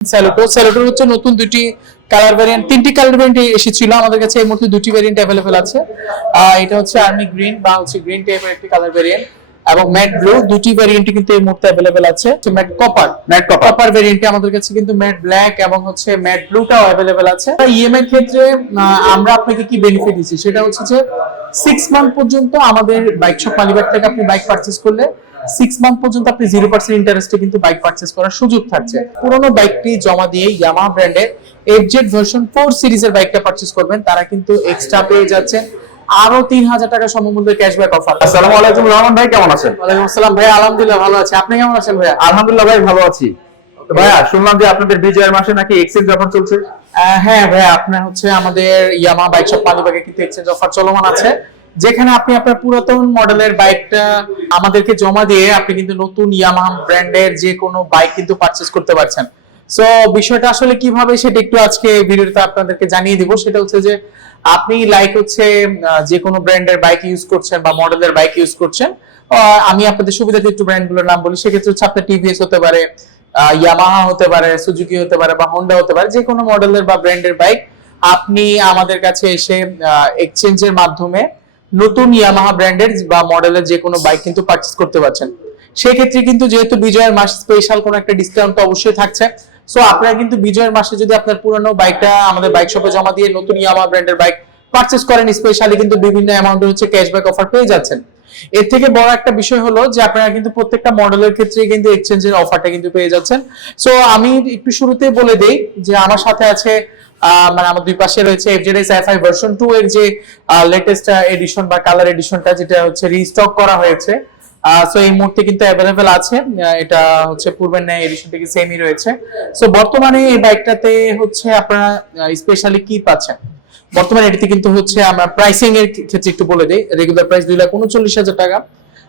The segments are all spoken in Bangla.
স্যালোটো। স্যালোটোর হচ্ছে নতুন দুটি কালার ভ্যারিয়েন্ট তিনটি কালার ভ্যারিয়েন্ট এসেছিল। আমাদের কাছে এই মুহূর্তে দুটি ভ্যারিয়েন্ট অ্যাভেলেবেল আছে। এটা হচ্ছে আর্মি গ্রিন বা হচ্ছে গ্রিন টাইপের একটি কালার ভ্যারিয়েন্ট এবং ম্যাট ব্লু দুটি ভ্যারিয়েন্টই কিন্তু এই মুহূর্তে অ্যাভেলেবেল আছে। ম্যাট কপার ম্যাট কপার ভ্যারিয়েন্টে আমাদের কাছে কিন্তু ম্যাট ব্ল্যাক এবং হচ্ছে ম্যাট ব্লুটাও অ্যাভেলেবেল আছে। ইএমআই ক্ষেত্রে আমরা আপনাকে কি বেনিফিট দিচ্ছি? সেটা হচ্ছে যে সিক্স মান্থ পর্যন্ত আমাদের বাইক শপ মালিবাগ থেকে আপনি বাইক পারচেজ করলে সিক্স মান্থ পর্যন্ত আপনি জিরো পার্সেন্ট ইন্টারেস্টে কিন্তু বাইক পারচেস করার সুযোগ থাকছে। পুরোনো বাইকটি জমা দিয়ে ইয়ামা ব্র্যান্ডের এফজেড ভার্সন ফোর সিরিজের বাইকটা পারচেস করবেন তারা কিন্তু এক্সট্রা পেয়ে যাচ্ছে। আরও তিন হাজার টাকা সমমূল্যের ক্যাশব্যাক অফার আসসালামু আলাইকুম রহমান ভাই কেমন আছেন? ওয়ালাইকুম আসসালাম ভাই আলহামদুলিল্লাহ ভালো আছি। আপনি কেমন আছেন ভাইয়া? আলহামদুলিল্লাহ ভাই ভালো আছি। ভাইয়া শুনলাম যে আপনাদের বিজয়ের মাসে নাকি এক্সচেঞ্জ অফার চলছে। হ্যাঁ ভাইয়া আপনার হচ্ছে আমাদের ইয়ামা বাইক শপ মালিবাগে কিন্তু এক্সচেঞ্জ অফার চলমান আছে। যেখানে আপনি আপনার পুরাতন মডেলের বাইকটা আমাদেরকে জমা দিয়ে আপনি কিন্তু নতুন ইয়ামাহা ব্র্যান্ডের যে কোনো বাইক কিন্তু পারচেজ করতে পারছেন। সো বিষয়টা আসলে কীভাবে সেটা একটু আজকে ভিডিওতে আপনাদেরকে জানিয়ে দিব। সেটা হচ্ছে যে, আপনি লাইক হচ্ছে যে কোনো ব্র্যান্ডের বাইক ইউজ করছেন বা মডেলের বাইক ইউজ করছেন আমি আপনাদের সুবিধাতে একটু ব্র্যান্ডগুলোর নাম বলি। সেক্ষেত্রে হচ্ছে আপনার টিভিএস হতে পারে ইয়ামাহা হতে পারে সুজুকি হতে পারে বা হোন্ডা হতে পারে যে কোনো মডেলের বা ব্র্যান্ডের বাইক আপনি আমাদের কাছে এসে এক্সচেঞ্জের মাধ্যমে নতুন ইয়ামাহা ব্র্যান্ডের বা মডেলের যে কোনো বাইক কিন্তু পারচেজ করতে পারছেন। সেক্ষেত্রে কিন্তু যেহেতু বিজয়ের মাস স্পেশাল কোনো একটা ডিসকাউন্ট তো অবশ্যই থাকছে। সো আপনারা কিন্তু বিজয়ের মাসে যদি আপনার পুরনো বাইকটা আমাদের বাইক শপে জমা দিয়ে নতুন ইয়ামাহা ব্র্যান্ডের বাইক পারচেজ করেন স্পেশালি কিন্তু বিভিন্ন অ্যামাউন্টের হচ্ছে ক্যাশব্যাক অফার পেয়ে যাচ্ছেন। এর থেকে বড় একটা বিষয় হলো যে আপনারা কিন্তু প্রত্যেকটা মডেলের ক্ষেত্রে কিন্তু এক্সচেঞ্জের অফারটা কিন্তু পেয়ে যাচ্ছেন। সো আমি একটু শুরুতে বলে দেই যে আমার সাথে আছে মানে আমার দুই পাশে রয়েছে এফজেডএস এফআই ভার্সন 2 এর যে লেটেস্ট এডিশন বা কালার এডিশনটা যেটা হচ্ছে রিস্টক করা হয়েছে। সো এই মুহূর্তে কিন্তু অ্যাভেলেবেল আছে। এটা হচ্ছে পূর্বের ন্যায় এডিশন থেকে সেমই রয়েছে। সো বর্তমানে এই বাইকটাতে হচ্ছে আপনারা স্পেশালি কি পাচ্ছেন? বর্তমানে এটিতে কিন্তু হচ্ছে আমরা প্রাইসিং এর ক্ষেত্রে একটু বলে দিই। রেগুলার প্রাইস দুই লাখ উনচল্লিশ হাজার টাকা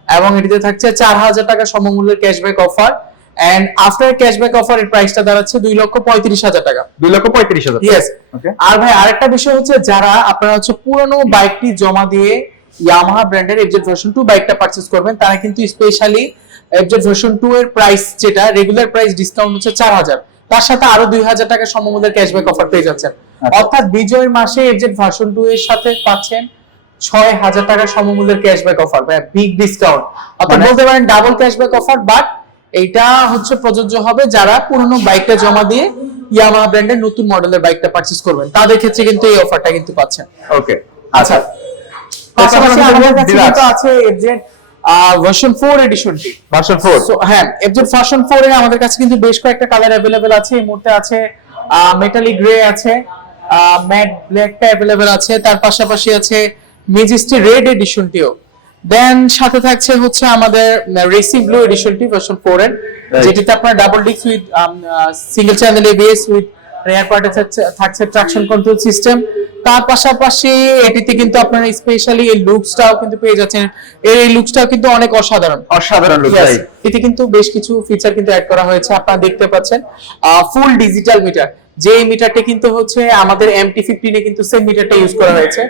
এবং এটিতে থাকছে চার হাজার টাকা সমমূল্যের cashback offer and after cashback offer এর প্রাইসটা দাঁড়াচ্ছে দুই লক্ষ পঁয়ত্রিশ হাজার টাকা। দুই লক্ষ পঁয়ত্রিশ হাজার ইয়েস আর ভাই আরেকটা বিষয় হচ্ছে যারা আপনারা হচ্ছে পুরনো বাইকটি জমা দিয়ে ইয়ামাহা ব্র্যান্ডের এফজেড ভার্সন 2 বাইকটা পারচেজ করবেন তারা কিন্তু স্পেশালি এফজেড ভার্সন 2 এর প্রাইস যেটা রেগুলার প্রাইস ডিসকাউন্ট হচ্ছে 4000 তার সাথে আরও 2000 টাকা সমমূল্যের ক্যাশব্যাক অফার পেয়ে যাচ্ছেন। আচ্ছা। অর্থাৎ বিজয়ের মাসে এফজেড ভার্সন 2 এর সাথে পাচ্ছেন 6000 টাকা সমমূল্যের ক্যাশব্যাক অফার ভাই বিগ ডিসকাউন্ট অর্থাৎ মানে- বলতে পারেন ডাবল ক্যাশব্যাক অফার বাট এইটা হচ্ছে প্রযোজ্য হবে যারা পুরনো বাইকটা জমা দিয়ে ইয়ামাহা ব্র্যান্ডের নতুন মডেলের বাইকটা পারচেজ করবেন। তাদের ক্ষেত্রে কিন্তু এই অফারটা কিন্তু পাচ্ছেন। ওকে আচ্ছা পাশাপাশি আমাদের কাছে কিন্তু আছে FZ version 4 এডিশনটি version four So, হ্যাঁ এফজেড ভার্সন 4 এর আমাদের কাছে কিন্তু বেশ কয়েকটা কালার अवेलेबल আছে এই মুহূর্তে আছে মেটালিক গ্রে আছে ম্যাট ব্ল্যাকটা अवेलेबल আছে তার পাশাপাশি আছে মেজেস্টি রেড এডিশনটিও দেন সাথে থাকছে হচ্ছে আমাদের রেসি ব্লু এডিশনটি ভার্সন 4 এর Right. যেটিতে আপনার double disc with single channel ABS with rear পার্টে থাকছে ট্রাকশন কন্ট্রোল সিস্টেম তার পাশাপাশি এটিতে কিন্তু আপনারা স্পেশালি এই লুকসটাও কিন্তু পেয়ে যাচ্ছেন। এর এই লুকসটাও কিন্তু অনেক অসাধারণ। অসাধারণ লোক ভাই। এতে কিন্তু বেশ কিছু ফিচার কিন্তু অ্যাড করা হয়েছে আপনারা দেখতে পাচ্ছেন। ফুল ডিজিটাল মিটার যে মিটারটি কিন্তু হচ্ছে আমাদের এমটি ফিফটিনে কিন্তু সেম মিটারটা ইউজ করা হয়েছে।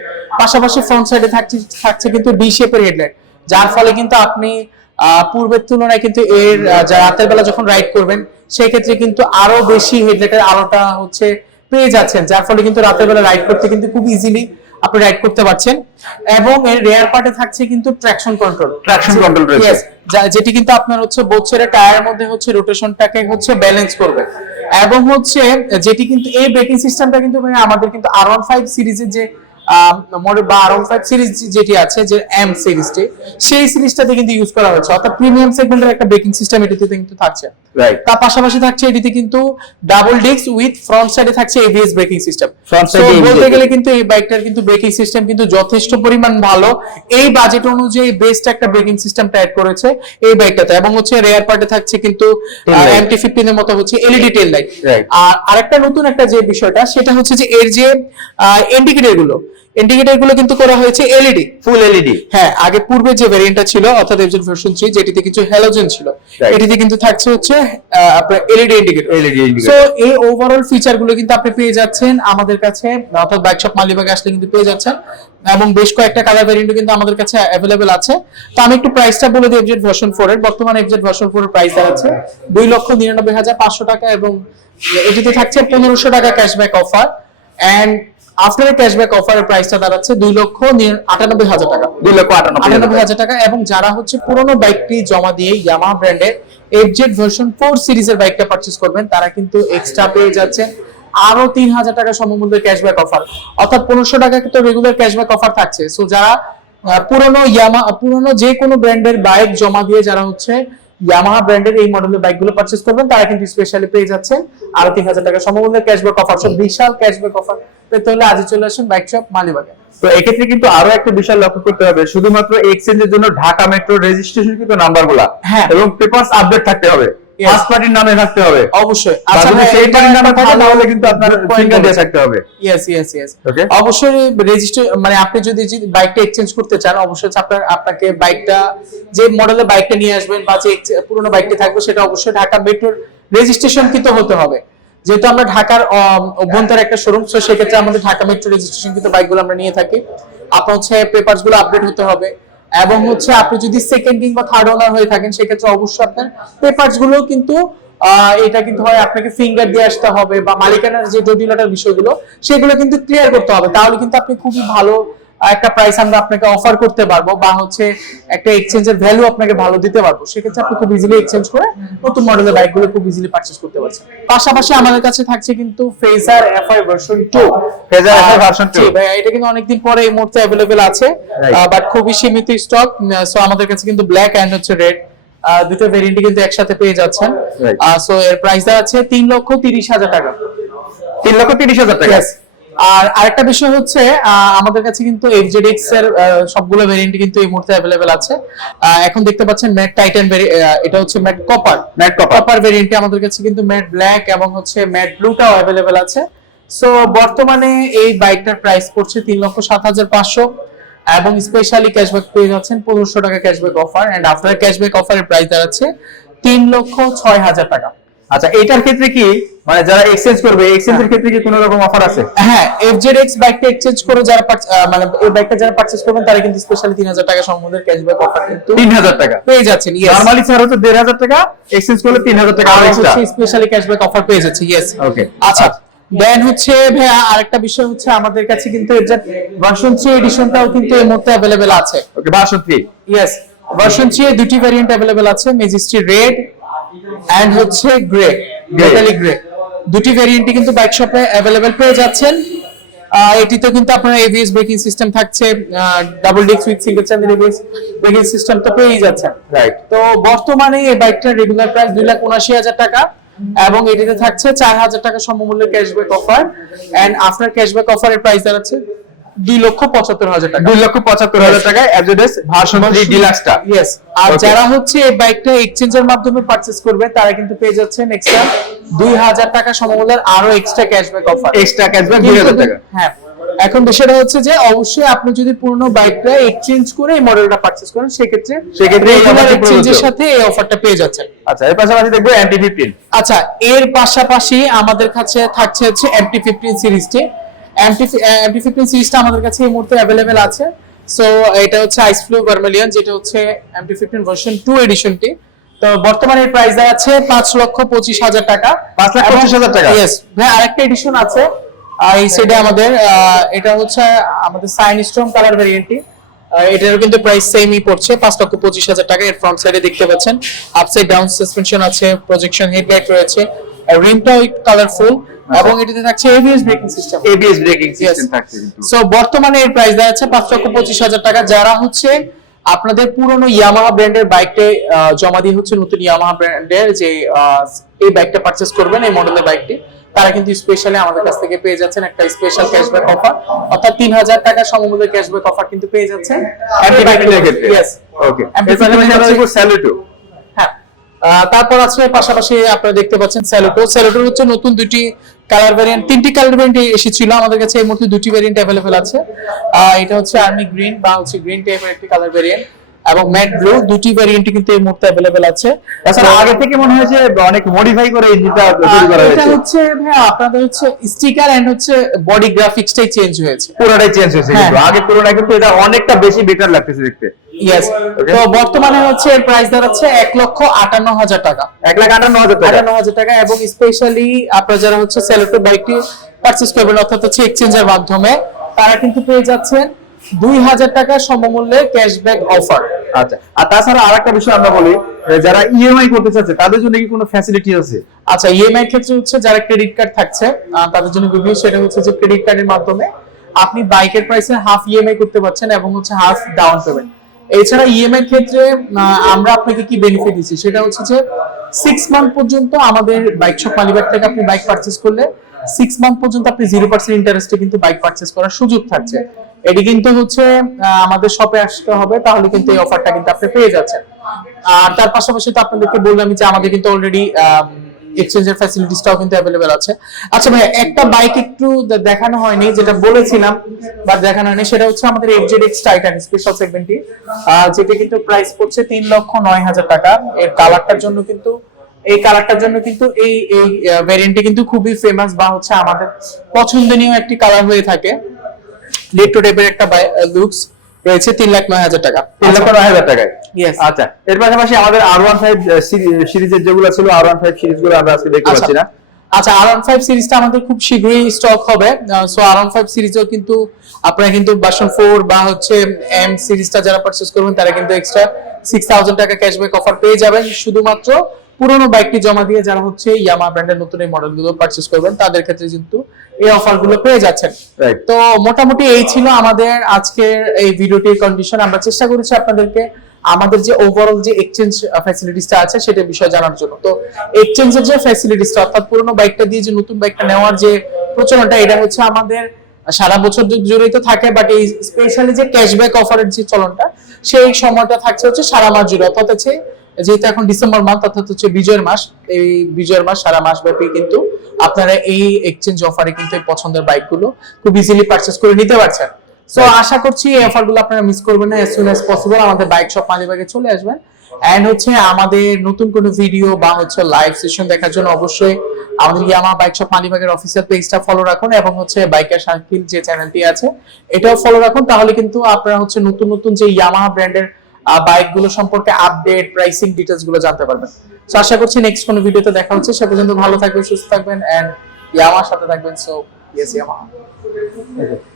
পাশাপাশি ফ্রন্ট সাইডে থাকছে থাকছে কিন্তু ডি শেপের হেডলাইট যার ফলে কিন্তু আপনি আহ, পূর্বের তুলনায় কিন্তু এর রাতের বেলা যখন রাইড করবেন সেই ক্ষেত্রে কিন্তু আরও বেশি হেডলাইটের আলোটা হচ্ছে পেয়ে যাচ্ছেন যার ফলে কিন্তু রাতের বেলা রাইড করতে কিন্তু খুব ইজিলি আপনি রাইড করতে পারছেন। এবং এর রেয়ার পার্টে থাকছে কিন্তু ট্র্যাকশন কন্ট্রোল ট্র্যাকশন কন্ট্রোল রয়েছে। যেটি কিন্তু আপনার হচ্ছে বোচের টায়ারের মধ্যে হচ্ছে রোটেশনটাকে হচ্ছে ব্যালেন্স করবে। এবং হচ্ছে যেটি কিন্তু এই ব্রেকিং সিস্টেমটা কিন্তু আমাদের কিন্তু আর ওয়ান ফাইভ সিরিজের যে মডেল বা আর ফাইভ সিরিজ যেটি আছে যে এম সিরিজটি সেই সিরিজটাতে কিন্তু ইউজ করা হচ্ছে। অর্থাৎ প্রিমিয়াম সেগমেন্টের একটা ব্রেকিং সিস্টেম এটিতে কিন্তু থাকছে। তার পাশাপাশি থাকছে এটিতে কিন্তু ডাবল ডিস্ক উইথ ফ্রন্ট সাইডে থাকছে এবিএস ব্রেকিং সিস্টেম বলতে গেলে কিন্তু এই বাইকটার কিন্তু ব্রেকিং সিস্টেম কিন্তু যথেষ্ট পরিমাণ ভালো। এই বাজেট অনুযায়ী বেস্ট একটা ব্রেকিং সিস্টেম অ্যাড করেছে এই বাইকটাতে এবং হচ্ছে রেয়ার পার্টে থাকছে কিন্তু. এমটি ফিফটিন এর মতো হচ্ছে এলইডি টেল লাইট আর আরেকটা নতুন একটা যে বিষয়টা সেটা হচ্ছে যে এর যে ইন্ডিকেটরগুলো ইন্ডিকেটরগুলো কিন্তু করা হয়েছে এলইডি ফুল এলইডি হ্যাঁ আগে পূর্বে যে ভেরিয়েন্টটা ছিল অর্থাৎ এফজেড ভার্সন 3 যেটিতে কিছু হ্যালোজেন ছিল এটিতে কিন্তু থাকছে হচ্ছে আপনার LED indicator LED indicator so এই ওভারঅল ফিচারগুলো কিন্তু আপনি পেয়ে যাচ্ছেন আমাদের কাছে অর্থাৎ বাইক শপ মালিবাগে আসলে কিন্তু পেয়ে যাচ্ছেন এবং বেশ কয়েকটা কালার ভেরিয়েন্ট কিন্তু আমাদের কাছে অ্যাভেলেবেল আছে। তো আমি একটু প্রাইসটা বলে দিই এফজেড ভার্সন 4 এর। বর্তমানে এফজেড ভার্সন 4 এর প্রাইস দাঁড়াচ্ছে দুই লক্ষ নিরানব্বই হাজার পাঁচশো টাকা এবং এটিতে থাকছে পনেরোশো টাকা cashback offer and after cashback অফারের প্রাইসটা দাঁড়াচ্ছে দুই লক্ষ আটানব্বই হাজার টাকা। দুই লক্ষ আটানব্বই হাজার টাকা। এবং যারা হচ্ছে পুরোনো বাইকটি জমা দিয়ে ইয়ামাহা ব্র্যান্ডের এফজেড ভার্সন ফোর সিরিজের বাইকটা পারচেস করবেন তারা কিন্তু এক্সট্রা পেয়ে যাচ্ছে। আরও তিন হাজার টাকা সমমূল্যের ক্যাশব্যাক অফার অর্থাৎ পনেরোশো টাকা কিন্তু রেগুলার ক্যাশব্যাক অফার থাকছে। সো যারা পুরোনো ইয়ামা পুরোনো যে কোনো ব্র্যান্ডের বাইক জমা দিয়ে যারা হচ্ছে ইয়ামাহা ব্র্যান্ডের এই মডেলের বাইকগুলো পারচেস করবেন তারা কিন্তু স্পেশালি পেয়ে যাচ্ছে আর তিন হাজার টাকা সমমূল্যের ক্যাশব্যাক অফার সব বিশাল ক্যাশব্যাক অফার পেতে হলে আজই চলে আসুন বাইক শপ মালিবাগে তো এক্ষেত্রে কিন্তু আরও একটা বিষয় লক্ষ্য করতে হবে শুধুমাত্র এক্সচেঞ্জের জন্য ঢাকা মেট্রো রেজিস্ট্রেশন কিন্তু নাম্বারগুলা হ্যাঁ। এবং পেপার আপডেট থাকতে হবে. ফার্স্ট পার্টির নামে থাকতে হবে। অবশ্যই। আর যদি সেই পার্টির নামে থাকে তাহলে কিন্তু আপনার ফিঙ্গার দিয়ে থাকতে হবে। ইয়েস ইয়েস ইয়েস অবশ্যই রেজিস্টার মানে আপনি যদি বাইকটা এক্সচেঞ্জ করতে চান অবশ্যই আপনার আপনাকে বাইকটা যে মডেলের বাইকটা নিয়ে আসবেন বা যে পুরোনো বাইকটি থাকবে সেটা অবশ্যই ঢাকা মেট্রোর রেজিস্ট্রেশন কিন্তু হতে হবে। যেহেতু আমরা ঢাকার অভ্যন্তরে একটা শোরুম তো সেক্ষেত্রে আমাদের ঢাকা মেট্রো রেজিস্ট্রেশন কিন্তু বাইকগুলো আমরা নিয়ে থাকি। আপনার হচ্ছে পেপারসগুলো আপডেট হতে হবে। এবং হচ্ছে আপনি যদি সেকেন্ড কিংবা থার্ড ওনার হয়ে থাকেন, সেক্ষেত্রে অবশ্যই আপনার পেপারগুলো কিন্তু এটা কিন্তু হয় আপনাকে ফিঙ্গার দিয়ে আসতে হবে বা মালিকানার যে জটিলতার বিষয়গুলো, সেগুলো কিন্তু ক্লিয়ার করতে হবে। তাহলে কিন্তু আপনি খুবই ভালো একটা প্রাইস আমরা আপনাকে অফার করতে পারব বা হচ্ছে একটা এক্সচেঞ্জের ভ্যালু আপনাকে ভালো দিতে পারব। সেক্ষেত্রে আপনি খুব ইজিলি এক্সচেঞ্জ করে নতুন মডেলের বাইকগুলো খুব ইজিলি পারচেজ করতে পারছেন। পাশাপাশি আমাদের কাছে থাকছে কিন্তু Fazer FI version 2 Fazer FI version 2 জি ভাই এটা কিন্তু অনেকদিন পরে এই মুহূর্তে অ্যাভেলেবেল আছে. বাট খুবই সীমিত স্টক সো আমাদের কাছে কিন্তু ব্ল্যাক এন্ড হচ্ছে রেড দুটো ভেরিয়েন্টই কিন্তু একসাথে পেয়ে যাচ্ছেন। সো এর প্রাইস আছে তিন লক্ষ তিরিশ হাজার টাকা। তিন লক্ষ তিরিশ হাজার টাকা. আর আরেকটা বিষয় হচ্ছে আমাদের কাছে কিন্তু এফজেডএক্স এর সবগুলো ভেরিয়েন্ট কিন্তু এই মুহূর্তে অ্যাভেলেবেল আছে। এখন দেখতে পাচ্ছেন ম্যাট টাইটান এটা হচ্ছে ম্যাট কপার copper। কপার ভেরিয়েন্টে আমাদের কাছে কিন্তু ম্যাট ব্ল্যাক এবং হচ্ছে ম্যাট ব্লুটাও অ্যাভেলেবেল আছে। সো বর্তমানে এই বাইকটার প্রাইস পড়ছে তিন লক্ষ সাত হাজার পাঁচশো এবং স্পেশালি ক্যাশব্যাক পেয়ে যাচ্ছেন পনেরোশো টাকা cashback offer and after cashback অফারের প্রাইস দাঁড়াচ্ছে তিন লক্ষ ছয় হাজার টাকা। আচ্ছা এটার ক্ষেত্রে কি মানে যারা এক্সচেঞ্জ করবে এক্সচেঞ্জের ক্ষেত্রে কি কোনো রকম অফার আছে? হ্যাঁ এফজেডএক্স বাইকটা এক্সচেঞ্জ করে যারা মানে এই বাইকটা যারা পারচেজ করবেন তারা কিন্তু স্পেশালি তিন হাজার টাকা সম্বন্ধে ক্যাশব্যাক অফার কিন্তু তিন হাজার টাকা। পেয়ে যাচ্ছেন ইয়েস নর্মালি স্যার হচ্ছে দেড় হাজার টাকা এক্সচেঞ্জ করলে তিন হাজার টাকা আর এক্সট্রা স্পেশালি ক্যাশব্যাক অফার পেয়ে যাচ্ছে ইয়েস Okay. আচ্ছা দেন হচ্ছে ভাইয়া আরেকটা বিষয় হচ্ছে আমাদের কাছে কিন্তু এফজেড ভার্সন 3 এডিশনটাও কিন্তু এই মুহূর্তে অ্যাভেলেবেল আছে। ওকে বাসন থ্রি ইয়েস ভার্সন 3 এ দুটি ভ্যারিয়েন্ট অ্যাভেলেবেল আছে ম্যাজেস্টি রেড এন্ড হচ্ছে গ্রে মেটালিক গ্রে দুটি ভ্যারিয়েন্টই কিন্তু বাইক শপে অ্যাভেলেবেল পেয়ে যাচ্ছেন। এটিতে কিন্তু আপনার এবিএস ব্রেকিং সিস্টেম থাকছে double disc with single channel ABS braking system তো পেয়েই যাচ্ছেন। রাইট তো বর্তমানে এই বাইকটার রেগুলার প্রাইস দুই লাখ উনআশি হাজার টাকা এবং এটিতে থাকছে চার হাজার টাকা সমমূল্যের cashback offer and after cashback অফারের প্রাইস দাঁড়াচ্ছে দুই লক্ষ পঁচাত্তর হাজার টাকা। দুই লক্ষ পঁচাত্তর হাজার টাকায় অ্যাজেডেস ভার্সন থ্রি ডিলাক্সটা ইয়েস আর যারা হচ্ছে এই বাইকটা এক্সচেঞ্জের মাধ্যমে পারচেজ করবে তারা কিন্তু পেয়ে যাচ্ছেন এক্সট্রা দুই হাজার টাকা সমমূল্যের আরও extra cashback offer extra cashback দুই হাজার টাকা। হ্যাঁ। এখন বিষয়টা হচ্ছে যে অবশ্যই আপনি যদি পুরনো বাইকটা এক্সচেঞ্জ করে এই মডেলটা পারচেজ করেন সেক্ষেত্রে সেক্ষেত্রে এক্সচেঞ্জের সাথে এই অফারটা পেয়ে যাচ্ছেন। আচ্ছা এর পাশাপাশি দেখব এন্টি ফিফটিন আচ্ছা এর পাশাপাশি আমাদের কাছে থাকছে হচ্ছে এমটি ফিফটিন সিরিজটি। এমটি ফিফটিন সিরিজটা আমাদের কাছে এই মুহূর্তে অ্যাভেলেবেল আছে। সো এটা হচ্ছে আইস ফ্লু ভার্মেলিয়ন যেটা হচ্ছে এমটি ফিফটিন ভার্সন টু এডিশনটি তো বর্তমানে এর প্রাইস আছে পাঁচ লক্ষ পঁচিশ হাজার টাকা। পাঁচ লাখ পঁচিশ হাজার টাকা? ইয়েস ভাই আরেকটা এডিশন আছে। এই সাইডে আমাদের এটা হচ্ছে আমাদের সাইন স্টোন কালার ভেরিয়েন্টটি এটারও কিন্তু প্রাইস সেমই পড়ছে পাঁচ লক্ষ পঁচিশ হাজার টাকা। এর ফ্রন্ট সাইডে দেখতে পাচ্ছেন। আপসাইড ডাউন সাসপেনশন আছে প্রজেকশন হেডলাইট রয়েছে। রিমটাও কালারফুল এবং এটিতে থাকছে ABS braking system ABS braking system থাকছে কিন্তু। সো বর্তমানে এর প্রাইস দাঁড়াচ্ছে পাঁচ লক্ষ পঁচিশ হাজার টাকা। যারা হচ্ছে আপনাদের পুরনো ইয়ামাহা ব্র্যান্ডের বাইকটা জমা দিয়ে হচ্ছে নতুন ইয়ামাহা ব্র্যান্ডের যে এই বাইকটা পারচেস করবেন এই মডেলের বাইকটি তারা কিন্তু স্পেশালি আমাদের কাছ থেকে পেয়ে যাচ্ছেন একটা স্পেশাল ক্যাশব্যাক অফার অর্থাৎ তিন হাজার টাকা সমমূল্যের ক্যাশব্যাক অফার কিন্তু পেয়ে যাচ্ছেন হ্যাঁ। তারপর আছে পাশাপাশি আপনারা দেখতে পাচ্ছেন স্যালুটো স্যালুটোর হচ্ছে নতুন দুটি কালার ভেরিয়েন্ট তিনটি কালার ভেরিয়েন্ট এসেছিল। আমাদের কাছে এই মুহূর্তে দুটি ভেরিয়েন্ট অ্যাভেলেবেল আছে। এটা হচ্ছে আর্মি গ্রিন বা হচ্ছে গ্রিন টাইপের একটি কালার ভেরিয়েন্ট এবং ম্যাট ব্লু দুটি ভেরিয়েন্টই কিন্তু এই মুহূর্তে অ্যাভেলেবেল আছে। তাছাড়া আগে থেকে মনে হয়েছে অনেক মডিফাই করে ইঞ্জিনটা তৈরি করা আহ, এটা হচ্ছে ভাইয়া আপনাদের হচ্ছে স্টিকার এন্ড হচ্ছে বডি গ্রাফিক্সটাই চেঞ্জ হয়েছে। পুরোটাই চেঞ্জ হয়েছে হ্যাঁ। কিন্তু আগে তুলনায় কিন্তু এটা অনেকটা বেশি বেটার লাগতেছে দেখতে। ইয়েস তো বর্তমানে হচ্ছে এর প্রাইস দাঁড়াচ্ছে এক লক্ষ আটান্ন হাজার টাকা। এক লাখ আটান্ন হাজার টাকা। আটান্ন হাজার টাকা এবং স্পেশালি আপনারা যারা হচ্ছে সেলেক্টো বাইকটি পারচেস করবেন অর্থাৎ হচ্ছে এক্সচেঞ্জের মাধ্যমে তারা কিন্তু পেয়ে যাচ্ছেন দুই হাজার টাকা সমমূল্যে ক্যাশব্যাক অফার আচ্ছা আর তাছাড়া আরেকটা বিষয় আমরা বলি যারা ইএমআই করতে চাচ্ছে তাদের জন্য কি কোনো ফ্যাসিলিটি আছে? আচ্ছা ইএমআই ক্ষেত্রে হচ্ছে যারা ক্রেডিট কার্ড থাকছে তাদের জন্য নিউজ সেটা হচ্ছে যে ক্রেডিট কার্ডের মাধ্যমে আপনি বাইকের প্রাইসে হাফ ইএমআই করতে পারছেন এবং হচ্ছে হাফ ডাউন পেমেন্ট এছাড়া ইএমআই ক্ষেত্রে আমরা আপনাকে কি বেনিফিট দিচ্ছি? সেটা হচ্ছে যে সিক্স মান্থ পর্যন্ত আমাদের বাইক শপ মালিবাগ থেকে আপনি বাইক পারচেস করলে সিক্স মান্থ পর্যন্ত আপনি জিরো পার্সেন্ট ইন্টারেস্টে কিন্তু বাইক পারচেস করার সুযোগ থাকছে। এটি কিন্তু হচ্ছে আমাদের শপে আসতে হবে, তাহলে কিন্তু এই অফারটা কিন্তু আপনি পেয়ে যাচ্ছেন। আর তার পাশাপাশি তো আপনাদেরকে বললাম যে আমাদের কিন্তু অলরেডি এক্সচেঞ্জের ফ্যাসিলিটিসটাও কিন্তু অ্যাভেলেবেল আছে। আচ্ছা ভাই একটা বাইক একটু দেখানো হয়নি, যেটা বলেছিলাম বা দেখানো হয়নি, সেটা হচ্ছে আমাদের এফজেড এক্স টাইটান স্পেশাল সেগমেন্টটি যেটা কিন্তু প্রাইস পড়ছে তিন লক্ষ নয় হাজার টাকা। এর কালারটার জন্য কিন্তু, এই কালারটার জন্য কিন্তু এই এই ভ্যারিয়েন্টটি কিন্তু খুবই ফেমাস বা হচ্ছে আমাদের পছন্দনীয় একটি কালার হয়ে থাকে। লেট্রো টাইপের একটা লুকস রয়েছে তিন লাখ নয় হাজার টাকা। তিন লক্ষ নয় হাজার টাকায়? আচ্ছা এর পাশাপাশি আমাদের আর ওয়ান ফাইভ সিরিজের যেগুলো ছিল আর ওয়ান ফাইভ সিরিজগুলো আমরা আজকে দেখতে আচ্ছা। পাচ্ছি না। আচ্ছা আর ফাইভ সিরিজটা আমাদের খুব শীঘ্রই স্টক হবে। সো আর ওয়ান ফাইভ সিরিজও কিন্তু আপনারা কিন্তু বাসন ফোর বা হচ্ছে এম সিরিজটা যারা পারচেস করবেন তারা কিন্তু এক্সট্রা সিক্স থাউজেন্ড টাকা ক্যাশব্যাক অফার পেয়ে যাবেন। শুধুমাত্র পুরোনো বাইকটি জমা দিয়ে যারা হচ্ছে ইয়ামা ব্র্যান্ডের নতুন এই মডেলগুলো পারচেস করবেন তাদের ক্ষেত্রে কিন্তু এই অফারগুলো পেয়ে যাচ্ছেন. তো মোটামুটি এই ছিল আমাদের আজকের এই ভিডিওটির কন্ডিশন আমরা চেষ্টা করেছি আপনাদেরকে আমাদের যে ওভারঅল যে এক্সচেঞ্জ ফ্যাসিলিটিসটা আছে সেটা বিষয়ে জানার জন্য। তো এক্সচেঞ্জের যে ফ্যাসিলিটিসটা অর্থাৎ পুরোনো বাইকটা দিয়ে যে নতুন বাইকটা নেওয়ার যে প্রচলনটা এটা হচ্ছে আমাদের সারা বছর জুড়েই তো থাকে বাট এই স্পেশালি যে ক্যাশব্যাক অফারের যে চলনটা সেই সময়টা থাকছে হচ্ছে সারা মাস জুড়ে অর্থাৎ হচ্ছে যেহেতু এখন ডিসেম্বর মাস অর্থাৎ হচ্ছে বিজয়ের মাস এই বিজয়ের মাস সারা মাস ব্যাপী কিন্তু আপনারা এই এক্সচেঞ্জ অফারে কিন্তু এই পছন্দের বাইকগুলো খুব ইজিলি পারচেস করে নিতে পারছেন। সো আশা করছি এই অফারগুলো আপনারা মিস করবেন না এজ সুন অ্যাজ পসিবল আমাদের বাইক শপ মালিবাগে চলে আসবেন। এন্ড হচ্ছে আমাদের নতুন কোনো ভিডিও বা হচ্ছে লাইভ সেশন দেখার জন্য অবশ্যই আমাদের ইয়ামা বাইক শপ মালিবাগের অফিসিয়াল পেজটা ফলো রাখুন এবং হচ্ছে বাইকের সার্কিল যে চ্যানেলটি আছে এটাও ফলো রাখুন। তাহলে কিন্তু আপনারা হচ্ছে নতুন নতুন যে ইয়ামাহা ব্র্যান্ডের বাইকগুলো সম্পর্কে আপডেট প্রাইসিং ডিটেলসগুলো জানতে পারবেন। সো আশা করছি নেক্সট কোনো ভিডিওতে দেখা হচ্ছে। সে পর্যন্ত ভালো থাকবেন, সুস্থ থাকবেন এন্ড ইয়ামার সাথে থাকবেন। So yes Yamaha.